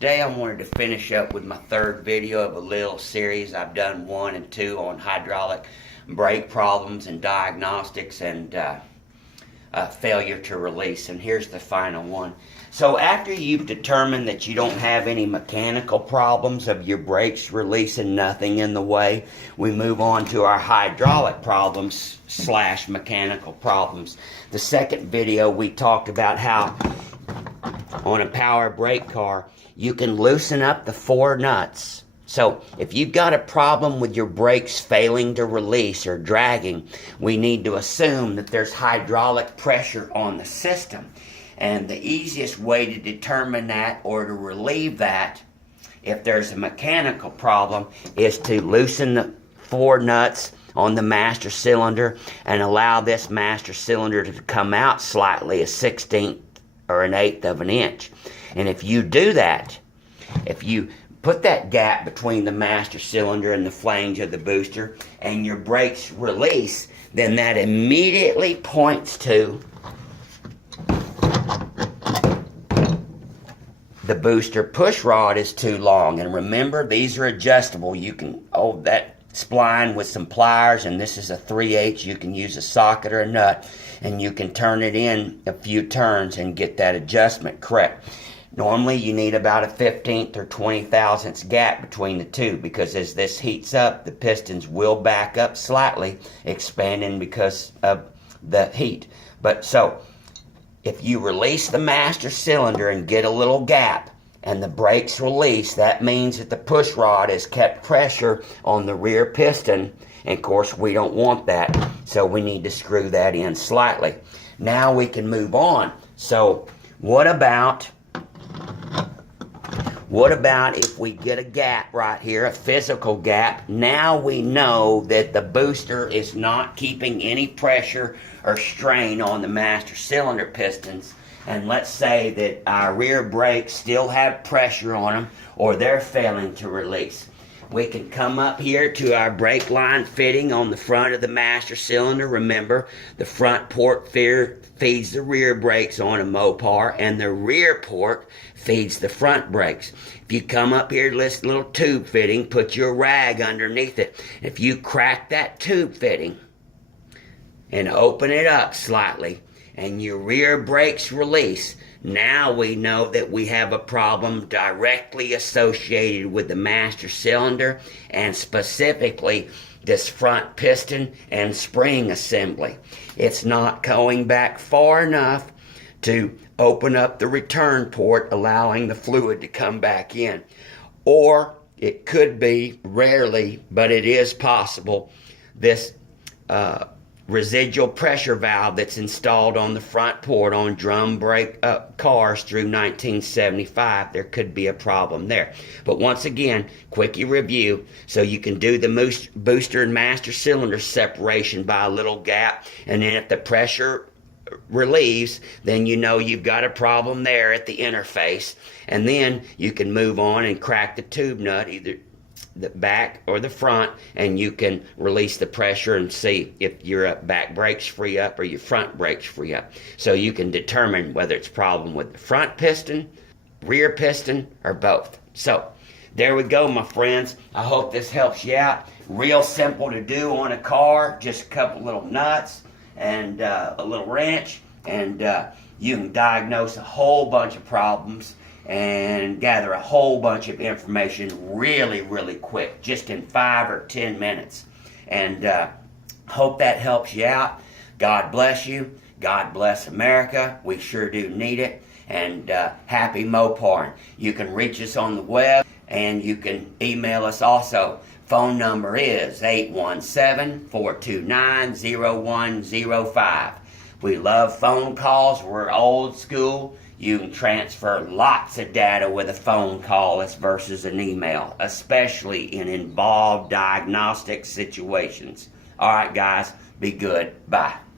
Today I wanted to finish up with my third video of a little series. I've done 1 and 2 on hydraulic brake problems and diagnostics and failure to release, and here's the final one. So after you've determined that you don't have any mechanical problems of your brakes releasing, nothing in the way, we move on to our hydraulic problems / mechanical problems. The second video we talked about how on a power brake car you can loosen up the 4 nuts. So if you've got a problem with your brakes failing to release or dragging, we need to assume that there's hydraulic pressure on the system. And the easiest way to determine that or to relieve that, if there's a mechanical problem, is to loosen the 4 nuts on the master cylinder and allow this master cylinder to come out slightly, a 1/16 or an 1/8 of an inch. And if you do that, if you put that gap between the master cylinder and the flange of the booster and your brakes release, then that immediately points to the booster push rod is too long. And remember, these are adjustable. You can hold that spline with some pliers, and this is a 3/8. You can use a socket or a nut, and you can turn it in a few turns and get that adjustment correct. Normally you need about a 1/15 or 20 thousandths gap between the two, because as this heats up, the pistons will back up slightly, expanding because of the heat. But so if you release the master cylinder and get a little gap and the brakes release, that means that the push rod has kept pressure on the rear piston, and of course we don't want that, so we need to screw that in slightly. Now we can move on. So what about if we get a gap right here, a physical gap? Now we know that the booster is not keeping any pressure or strain on the master cylinder pistons. And let's say that our rear brakes still have pressure on them, or they're failing to release. We can come up here to our brake line fitting on the front of the master cylinder. Remember, the front port feeds the rear brakes on a Mopar, and the rear port feeds the front brakes. If you come up here to this little tube fitting, put your rag underneath it. If you crack that tube fitting and open it up slightly, and your rear brakes release, now we know that we have a problem directly associated with the master cylinder, and specifically this front piston and spring assembly. It's not going back far enough to open up the return port, allowing the fluid to come back in. Or it could be, rarely, but it is possible, this residual pressure valve that's installed on the front port on drum brake cars through 1975, there could be a problem there. But once again, quickie review, so you can do the booster and master cylinder separation by a little gap, and then if the pressure relieves, then you know you've got a problem there at the interface, and then you can move on and crack the tube nut, either the back or the front, and you can release the pressure and see if your back brakes free up or your front brakes free up. So you can determine whether it's a problem with the front piston, rear piston, or both. So there we go, my friends. I hope this helps you out. Real simple to do on a car, just a couple little nuts and a little wrench, and you can diagnose a whole bunch of problems and gather a whole bunch of information really, really quick, just in 5 or 10 minutes. And hope that helps you out. God bless you. God bless America. We sure do need it. And happy Moparing. You can reach us on the web, and you can email us also. Phone number is 817-429-0105. We love phone calls. We're old school. You can transfer lots of data with a phone call as versus an email, especially in involved diagnostic situations. All right, guys, be good. Bye.